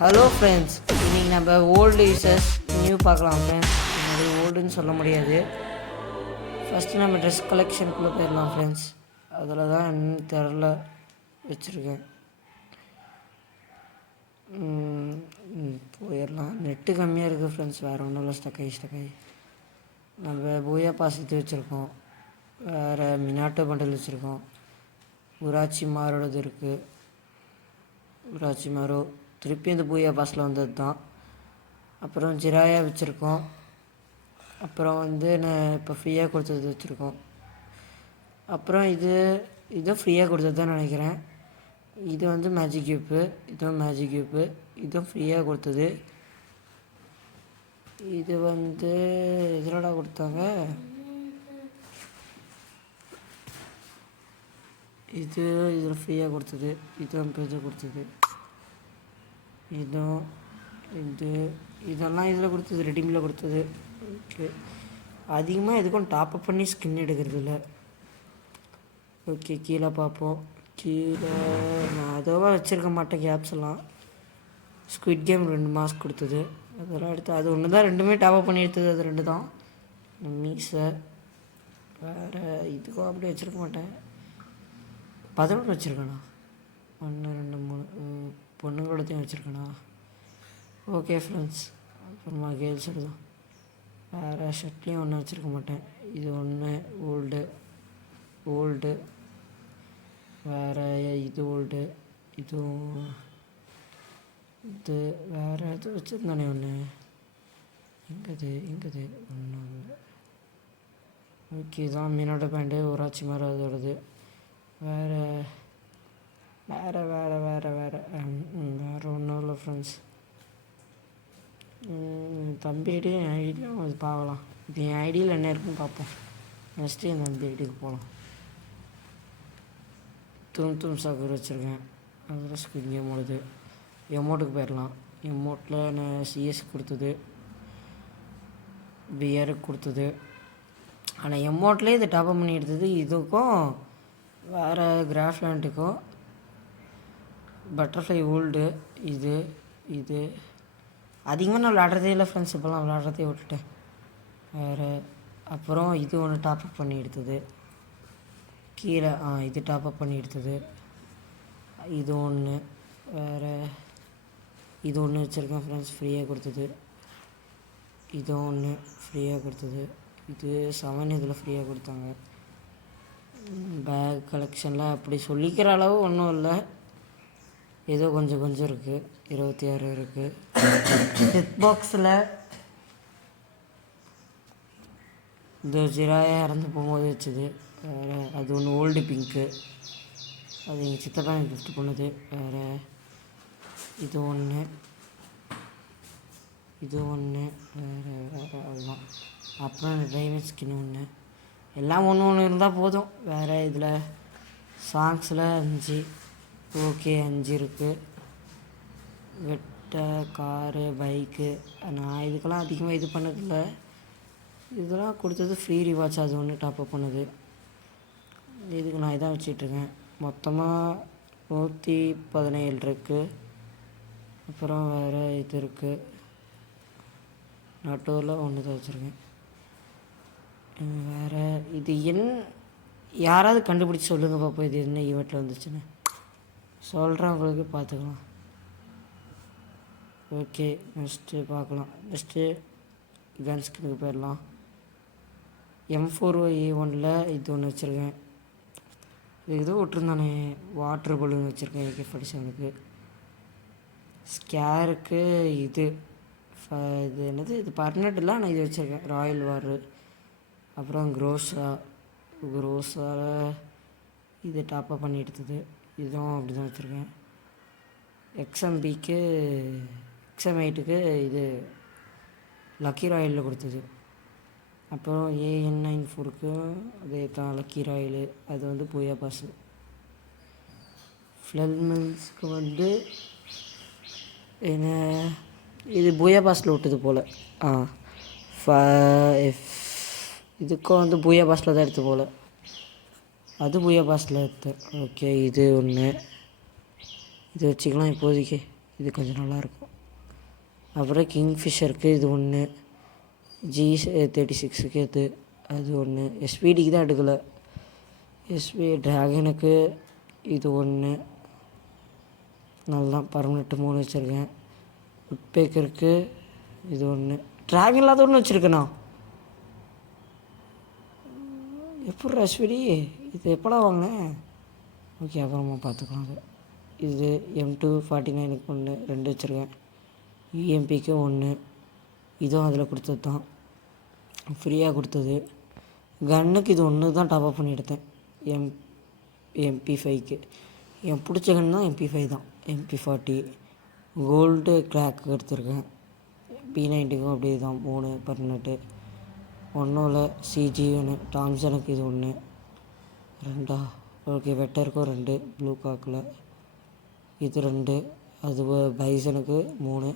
Hello friends, இன்றைக்கி நம்ம old users new பார்க்கலாம் ஃப்ரெண்ட்ஸ். முன்னாடி ஓல்டுன்னு சொல்ல முடியாது. ஃபஸ்ட்டு நம்ம ட்ரெஸ் கலெக்ஷனுக்குள்ளே போயிடலாம் ஃப்ரெண்ட்ஸ். அதில் தான் இன்னும் தெரில வச்சுருக்கேன். போயிடலாம். நெட்டு கம்மியாக இருக்குது ஃப்ரெண்ட்ஸ், வேறு ஒன்றும் இல்லை. ஸ்டக்காகி நம்ம பூயா பாஸ் எடுத்து வச்சுருக்கோம். வேறு மினாட்டோ பண்டல் வச்சுருக்கோம். உராச்சி மாரோடது இருக்குது. உராச்சி மாரோ திருப்பி இந்த பூயா பாஸில் வந்தது தான். அப்புறம் ஜிராயா வச்சுருக்கோம். அப்புறம் நான் இப்போ ஃப்ரீயாக கொடுத்தது வச்சுருக்கோம். அப்புறம் இதுவும் ஃப்ரீயாக கொடுத்தது தான் நினைக்கிறேன். இது மேஜிக் கியூப்பு, இதுவும் மேஜிக் கியூப்பு, இதுவும் ஃப்ரீயாக கொடுத்தது. இது எதிரடா கொடுத்தாங்க. இதில் ஃப்ரீயாக கொடுத்தது. இதுவும் இப்போ கொடுத்தது. இதெல்லாம் இதில் கொடுத்தது, ரெடிமில் கொடுத்தது. ஓகே, அதிகமாக எதுக்கும் டாப்அப் பண்ணி ஸ்கின் எடுக்கிறது இல்லை. ஓகே, கீழே பார்ப்போம். கீழே நான் அதுவாக வச்சுருக்க மாட்டேன். கேப்ஸ் எல்லாம் ஸ்குவிட் கேம் 2 மாஸ்க் கொடுத்தது. அதெல்லாம் எடுத்து அது ஒன்று தான், ரெண்டுமே டாப்அப் பண்ணி எடுத்தது. அது 2 தான். மீசை வேறு இதுக்கும் அப்படியே வச்சுருக்க மாட்டேன். 11 வச்சுருக்கேண்ணா. 1 2 3 பொண்ணுங்களோடத்தையும் வச்சுருக்கேண்ணா. ஓகே ஃப்ரெண்ட்ஸ், அப்புறமா கேர்ள்ஸ் தான். வேறு ஷர்ட்லேயும் ஒன்று வச்சுருக்க மாட்டேன். இது ஒன்று ஓல்டு. வேறு இது ஓல்டு. இதுவும் இது வேறு எதுவும் வச்சுருந்தானே ஒன்று. எங்கது ஒன்றும் இல்லை. ஓகே, இதான் மீனோட பேண்டு. ஊராட்சி மாதிரி அதோடது. வேறு ஒன்றும் இல்லை ஃப்ரெண்ட்ஸ். தம்பி ஐடி என் ஐடியும் அது பார்க்கலாம். இப்போ என் ஐடியில் என்ன இருக்குன்னு பார்ப்போம். நெக்ஸ்ட்டு என் தம்பி ஐடிக்கு போகலாம். தும் சாக்கர் வச்சுருக்கேன். அதில் ஸ்குவிட் கேம் ஓடுது. எமௌண்ட்டுக்கு போயிடலாம். எமௌண்ட்டில் நான் சிஎஸ் கொடுத்தது, பிஆருக்கு கொடுத்தது. ஆனால் எமௌண்ட்லேயே இது டாப்அப் பண்ணி எடுத்தது. இதுக்கும் வேறு கிராஃப்லாண்ட்டுக்கும் பட்டர்ஃப்ளை ஓல்டு. இது அதிகமாக நான் விளாட்றதே இல்லை ஃப்ரெண்ட்ஸ். இப்போலாம் விளாட்றதே விட்டுட்டேன். வேறு அப்புறம் இது ஒன்று டாப்அப் பண்ணி எடுத்தது. கீழே இது டாப்அப் பண்ணி எடுத்தது. இது ஒன்று. வேறு இது ஒன்று வச்சுருக்கேன் ஃப்ரெண்ட்ஸ், ஃப்ரீயாக கொடுத்தது. இது ஒன்று ஃப்ரீயாக கொடுத்தது. இது 7 இதில் ஃப்ரீயாக கொடுத்தாங்க. பேக் கலெக்ஷனில் அப்படி சொல்லிக்கிற அளவு ஒன்றும் இல்லை. ஏதோ கொஞ்சம் இருக்குது. 26 இருக்குது. டெத் பாக்ஸில் இந்த ஜிராயா இறந்து போகும்போது வச்சது. வேறு அது ஒன்று ஓல்டு பிங்க்கு. அது எங்கள் சித்தப்பா எனக்கு கிஃப்ட் பண்ணுது. வேறு இது ஒன்று. வேறு அதுதான். அப்புறம் டைமண்ட் ஸ்கின் ஒன்று. எல்லாம் ஒன்று இருந்தால் போதும். வேறு இதில் சாங்ஸில் 5. ஓகே, 5 இருக்குது. வெட்ட காரு, பைக்கு. நான் இதுக்கெல்லாம் அதிகமாக இது பண்ணதில்லை. இதெல்லாம் கொடுத்தது ஃப்ரீ ரிவார்ட்ஸ். அது ஒன்று டாப்அப் பண்ணுது. இதுக்கு நான் இதான் வச்சிட்ருக்கேன். மொத்தமாக 117 இருக்குது. அப்புறம் வேறு இது இருக்குது. நட்டோரில் ஒன்று தான் வச்சுருக்கேன். வேறு இது யாராவது கண்டுபிடிச்சி சொல்லுங்கள் பார்ப்போம். இது என்ன ஈவெண்ட்டில் வந்துச்சுன்னு சொல்கிறவங்களுக்கு பார்த்துக்கலாம். ஓகே, நெக்ஸ்ட்டு பார்க்கலாம். நெக்ஸ்ட்டு கன்ஸ்கினுக்கு போயிடலாம். M4A1 இது ஒன்று வச்சுருக்கேன். இது எதுவும் விட்டுருந்தானே, வாட்ரு பலூன் வச்சுருக்கேன். AK-47க்கு. ஸ்கேருக்கு இது என்னது, இது பர்மனெண்ட் இல்லை. ஆனால் இது வச்சுருக்கேன். ராயல் வாரு. அப்புறம் க்ரோஸால் இது டாப்அப் பண்ணி எடுத்தது. இதுவும் அப்படி தான் வச்சுருக்கேன். XM8க்கு இது லக்கி ராயலில் கொடுத்தது. அப்புறம் AN94க்கு அதே தான் லக்கி ராயலு. அது பூயா பாஸு. ஃப்ளெல்மென்ஸ்க்கு என்ன இது பூயா பாஸில் விட்டது போல். இதுக்கும் பூயா பாஸில் தான் எடுத்து போல். அது பூயா பாஸில் எடுத்தேன். ஓகே, இது ஒன்று. இது வச்சுக்கலாம் இப்போதைக்கு. இது கொஞ்சம் நல்லாயிருக்கும். அப்புறம் கிங்ஃபிஷருக்கு இது ஒன்று, G36க்கு அது ஒன்று, எஸ்பிடிக்கு தான் எடுக்கலை. எஸ்பி ட்ராகனுக்கு இது ஒன்று நல்லா பர்மனெண்ட்டு 3 வச்சுருக்கேன். உட்பேக்கருக்கு இது ஒன்று, ட்ராகன் இல்லாத ஒன்று வச்சுருக்கேண்ணா. எப்படி எஸ்பிடி இது எப்படா வாங்கினேன்? ஓகே அப்புறமா பார்த்துக்கலாம். அது இது M249க்கு ஒன்று 2 வச்சுருக்கேன். EMPக்கு ஒன்று, இதுவும் அதில் கொடுத்தது தான், ஃப்ரீயாக கொடுத்தது. கன்னுக்கு இது ஒன்று தான் டாப்அப் பண்ணி எடுத்தேன். MP5க்கு என் பிடிச்ச கன் தான் MP5 தான். MP40 கோல்டு கிராக் எடுத்திருக்கேன். P90க்கும் அப்படியே தான் 3 பர்மனெண்ட்டு. ஒன்றும் இல்லை, CG ஒன்று, டாம்சனுக்கு இது ஒன்று 2. ஓகே வெட்டருக்கும் 2 ப்ளூ காக்கில் இது 2, அது பைசனுக்கு 3,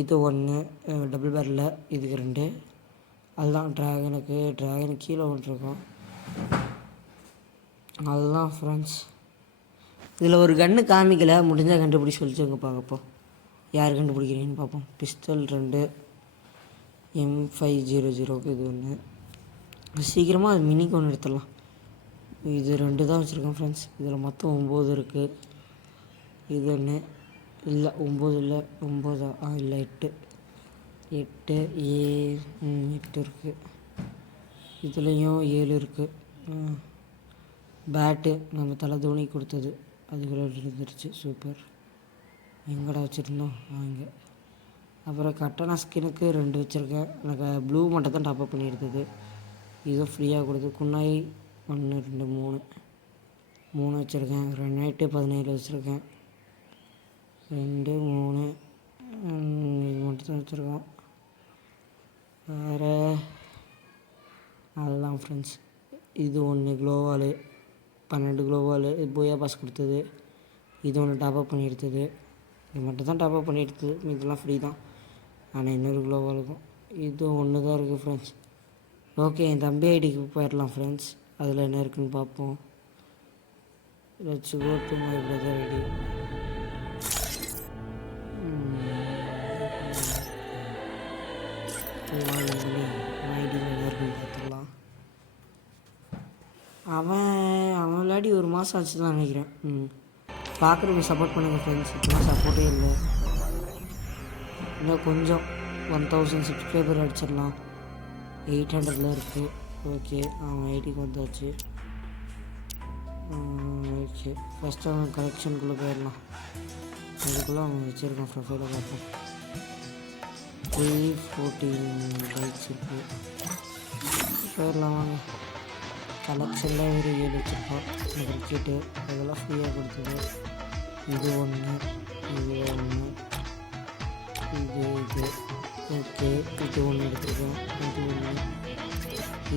இது ஒன்று டபுள் பேரில் இதுக்கு 2. அதுதான் ட்ராகனுக்கு கீழே ஒன்று இருக்கும். அதுதான் ஃப்ரெண்ட்ஸ். இதில் ஒரு கன்று காமிக்கலை, முடிஞ்சால் கண்டுபிடிச்சி சொல்லிச்சுங்க பார்க்கப்போ. யார் கண்டுபிடிக்கிறீங்கன்னு பார்ப்போம். பிஸ்டல் 2 M500க்கு இது ஒன்று. சீக்கிரமாக அது மினிக்கு ஒன்று எடுத்துடலாம். இது 2 தான் வச்சுருக்கேன் ஃப்ரெண்ட்ஸ். இதில் மொத்தம் 9 இருக்குது. இது ஒன்று இல்லை, 9 இல்லை, 9 இல்லை 8 இருக்குது. இதுலேயும் 7 இருக்குது. பேட்டு நம்ம தலை தோனி கொடுத்தது, அதுக்குள்ளே இருந்துருச்சு. சூப்பர். எங்கடா வச்சுருந்தோம் அங்கே. அப்புறம் கட்டணா ஸ்கினுக்கு 2 வச்சுருக்கேன். எனக்கு ப்ளூ மட்டும் தான் டாப்அப் பண்ணி எடுத்தது. இதுவும் ஃப்ரீயாக கொடுத்து. குன்னாய் 1 2 3 வச்சுருக்கேன். ரெண்டாயிரத்து 17 வச்சுருக்கேன். 2 3 இது மட்டும் தான் வச்சுருக்கோம். வேறு அதுதான் ஃப்ரெண்ட்ஸ். இது ஒன்று க்ளோவாலு 12 க்ளோவாலு போயா பாஸ் கொடுத்தது. இது ஒன்று டாப்அப் பண்ணி எடுத்தது. இது மட்டும் தான் டாப்அப் பண்ணி எடுத்தது, இதெல்லாம் ஃப்ரீ தான். ஆனால் இன்னொரு க்ளோவாலுக்கும் இது ஒன்று தான் இருக்குது ஃப்ரெண்ட்ஸ். ஓகே, என் தம்பி ஐடிக்கு போயிடலாம் ஃப்ரெண்ட்ஸ். அதில் என்ன இருக்குதுன்னு பார்ப்போம். Let's go to my brother ID. ஐடியில் என்ன இருக்குன்னு பார்த்துக்கலாம். அவன் விளையாடி 1 மாதம் ஆச்சு தான் நினைக்கிறேன். பார்க்குறவங்க சப்போர்ட் பண்ணுங்கள் ஃப்ரெண்ட்ஸ். இப்போலாம் சப்போர்ட்டே இல்லை. இன்னும் கொஞ்சம் 1000 சப்ஸ்கிரைபர் அடிச்சிடலாம். 800 இருக்குது. ஓகே, அவன் ஐடிக்கு வந்தாச்சு. ஓகே, ஃபஸ்ட்டு அவன் கலெக்ஷனுக்குள்ளே போயிடலாம். அதுக்குள்ளே அவன் வச்சுருக்கான் ப்ரொஃபைலை பார்ப்போம். 314 லைக்ஸ் இருக்குது. போயிடலாம் வாங்க. கலெக்ஷனில் ஒரு 7 வச்சுருக்கோம். கிரிக்கெட்டு அதெல்லாம் ஃப்ரீயாக கொடுத்தது. இது ஒன்று, இது ஒன்று, இது ஓகே. இது ஒன்று எடுத்துருக்கோம். இது ஒன்று,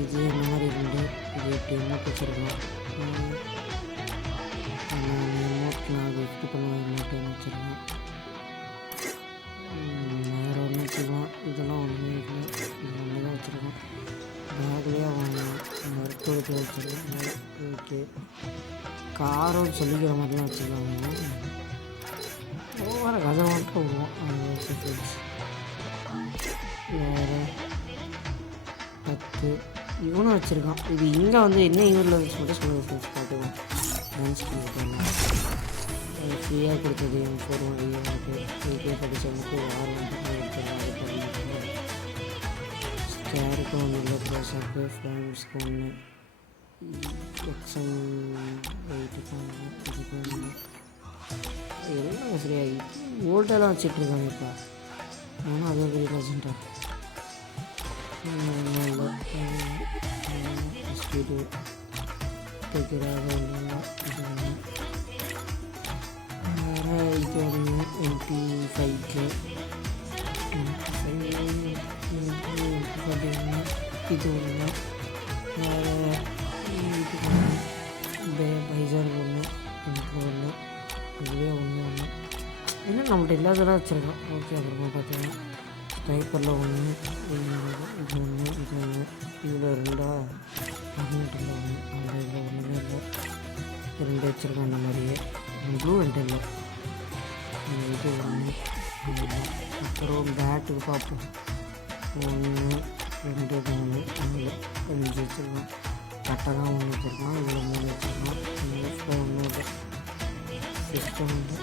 இது இந்த மாதிரி 2, இது 8 எமௌண்ட் வச்சுருக்கோம். எமௌண்ட் நான் கிஃப்ட் பண்ண எமௌண்ட் வச்சுருக்கேன். வேறு ஒன்று வச்சுருக்கோம். இதெல்லாம் ஒன்றுமே இல்லை, இது ஒன்று தான் வச்சுருக்கோம். பேக்லேயே வாங்கலாம். மருத்துவத்தில் வச்சுருக்கோம். ஓகே, காரோன்னு சொல்லிக்கிற மாதிரிலாம் வச்சுருக்காங்க. ஓவர கதை மட்டும் விடுவோம். Okay friends. வேறு 10 இவனும் வச்சுருக்கான். இது இங்கே வந்து என்ன இவரில் வச்சு மட்டும் சொல்லுங்கள் ஃப்ரெண்ட்ஸ். பார்த்துக்கலாம். டான்ஸ் பண்ணிக்கலாம். ஃப்ரீயாக கொடுத்தது M4 எனக்கு ஓகே. படித்தவனுக்கு வாரம் ஸ்கேருக்கு ஒன்று இல்லை, ப்ரோஸாக்கு ஃப்ரெண்ட்ஸ்க்கு ஒன்று, எக்ஸம் 8க்கு ஒன்று, இதுக்கு ஒன்று. எல்லாம் சரியாகி ஓல்டெல்லாம் வச்சிட்ருக்காங்க இப்போ. ஆனால் அதே பெரிய லெஜெண்டாக ஒன்றும் இல்லை. ஸ்பீடு கேட்குறாத ஒன்று. இது ஒன்று. வேறு இது ஒன்று MP5க்கு இது ஒன்று. வேறு இது ஒன்று பைசர் ஒன்று, எனக்கு ஒன்று, இதுவே ஒன்று. இன்னும் நம்மள்ட்ட இல்லாதெல்லாம் வச்சுருக்கோம். ஓகே, அப்புறமா பார்த்தீங்கன்னா ஸ்னைப்பரில் ஒன்று, இது ஒன்று, இது ஒன்று. இதில் 2 பதினெட்டில் ஒன்று, அந்த இதில் ஒன்றுமே இல்லை. 2 வச்சுருக்கோம். அந்த மாதிரியே ப்ளூ என்கிட்ட இல்லை. இது ஒன்று. அப்புறம் பேட்டுக்கு பார்ப்போம். 1 2 3 4 5 வச்சுருக்கோம். கரெக்டாக தான் 1 வச்சுருக்கோம். இதில் 3 வச்சுருக்கோம். ஒன்று சிஸ்டம் வந்து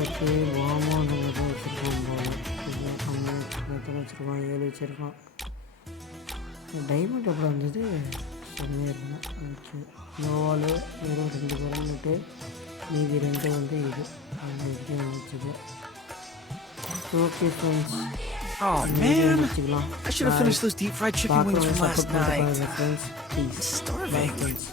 ஓகே. வாமான்னு வச்சுருக்கோம் போல். இது கம்மி வச்சுருக்கோம். 7 வச்சுருக்கோம். டைமண்ட் எப்படி வந்தது? செம்மையாக இருக்கணும். ஓகே. நோவால் வெறும் 2 குறைஞ்சிட்டு மீதி 2 வந்து இது அந்த இது வச்சுது. Okay friends. Oh man, வச்சுக்கலாம். I should have finished those deep fried chicken wings from last night. Friends please Starving. Friends.